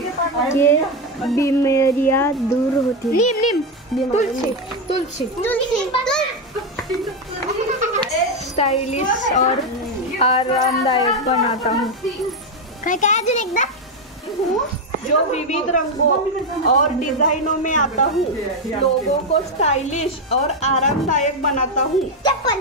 के बीमारियां दूर होती हैं। नीम तुलसी स्टाइलिश और आरामदायक बनाता हूँ। जो विविध रंगों और डिजाइनों में आता हूँ, लोगों को स्टाइलिश और आरामदायक बनाता हूँ। चप्पल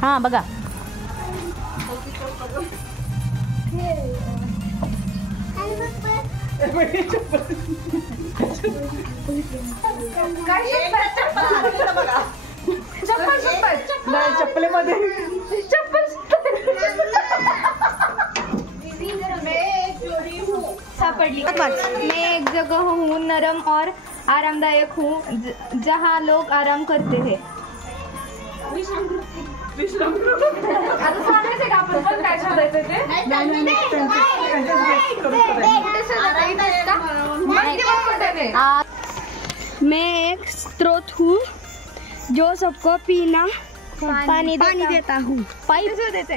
हाँ बघा चप्पलेमध्ये सापडली। मैं एक जगह हूँ, नरम और आरामदायक हूँ, जहाँ लोग आराम करते हैं। मैं एक स्रोत हूँ जो सबको पीना पानी देता हूँ। पाइप से देते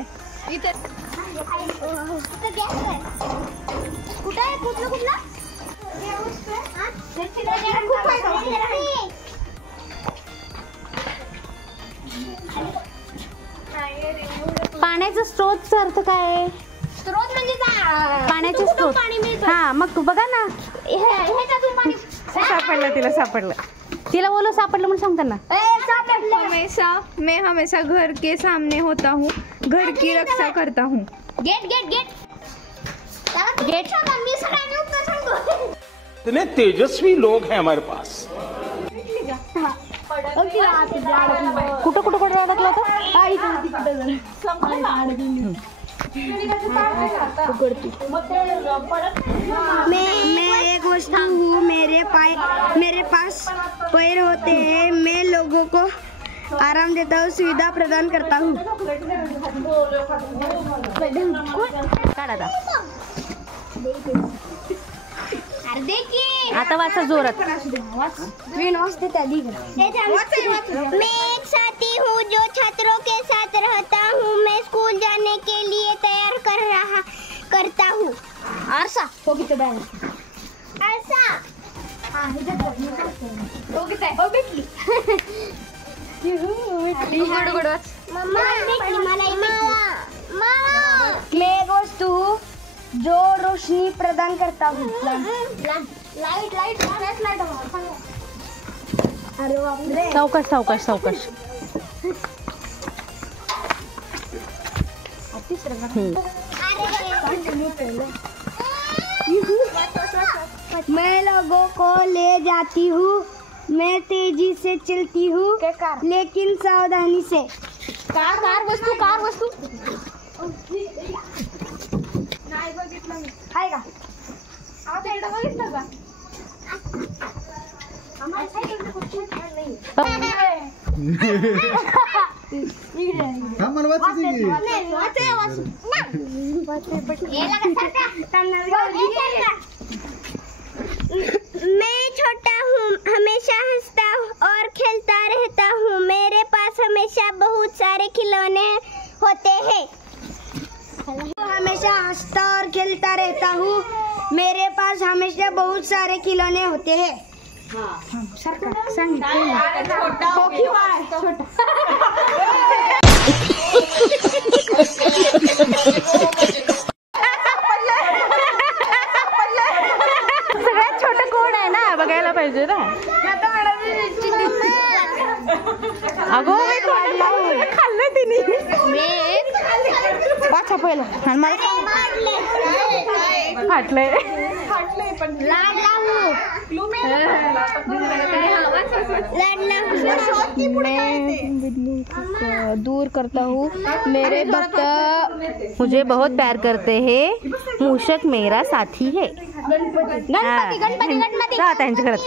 पाण्याचा स्रोतचा अर्थ काय आहे? स्रोत म्हणजे पाण्याचे स्रोत। हा मग तू बघा ना, सापडलं तिला बोलो सापडलं म्हणून सांगता ना। मैं हमेशा घर के सामने होता हूँ, घर की रक्षा करता हूँ। गेट इतने तेजस्वी लोग हैं हमारे पास। कुठं अडकला होता? मैं एक वस्तु हूँ, मेरे पास पैर होते हैं, मैं लोगों को आराम देता हूँ, सुविधा प्रदान करता हूँ। आता वाचा जोरात। मैं एक साथी हूँ जो छात्रों के साथ रहता हूँ, मैं स्कूल जाने के लिए तैयार करता हूँ। आरसा मैं एक वस्तु हूँ जो रोशनी प्रदान करता हूँ। सावकाश मैं लोगों को ले जाती हूँ, मैं तेजी से चलती हूँ, लेकिन सावधानी से। कार वस्तु मैं छोटा हूँ, हमेशा हंसता और खेलता रहता हूँ, मेरे पास हमेशा बहुत सारे खिलौने होते हैं। हमेशा हंसता और खेलता रहता हूँ, मेरे पास हमेशा बहुत सारे खिलौने होते हैं। सगळ्यात छोटं कोण आहे ना, बघायला पाहिजे ना। अगो खाल्लं तिने। वाचा पहिलं आणि मला फाटलंय। दूर करता हूँ, मेरे भक्त मुझे बहुत प्यार करते हैं, मूषक मेरा साथी है। गणपती जा त्यांच्या घरात,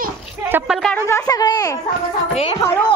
चप्पल काढून जा सगळे। हळू